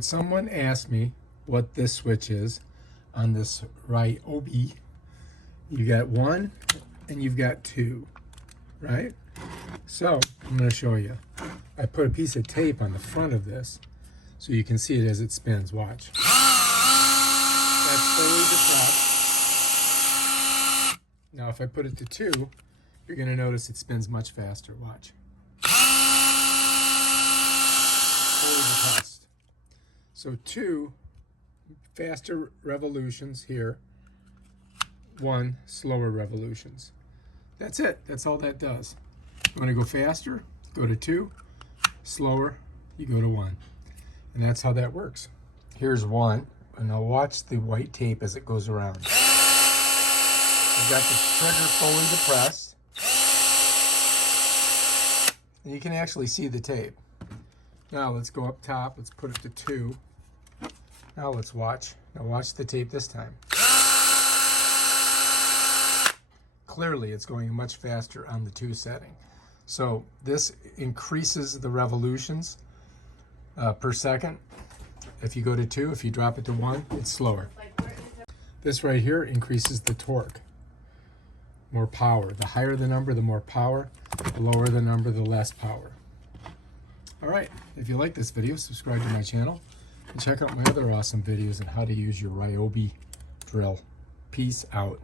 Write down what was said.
Someone asked me what this switch is on this Ryobi. You got 1 and you've got 2, right? So I'm going to show you. I put a piece of tape on the front of this so you can see it as it spins. Watch. That's fully depressed. Now if I put it to 2, you're going to notice it spins much faster. Watch. Fully depressed. So 2 faster revolutions here, 1 slower revolutions. That's it. That's all that does. You want to go faster? Go to 2. Slower, you go to 1. And that's how that works. Here's 1. And now watch the white tape as it goes around. I've got the trigger fully depressed. And you can actually see the tape. Now let's go up top. Let's put it to 2. Now let's watch. Now watch the tape this time. Clearly it's going much faster on the 2 setting. So this increases the revolutions per second. If you go to 2, if you drop it to 1, it's slower. This right here increases the torque. More power. The higher the number, the more power. The lower the number, the less power. Alright, if you like this video, subscribe to my channel. And check out my other awesome videos on how to use your Ryobi drill. Peace out.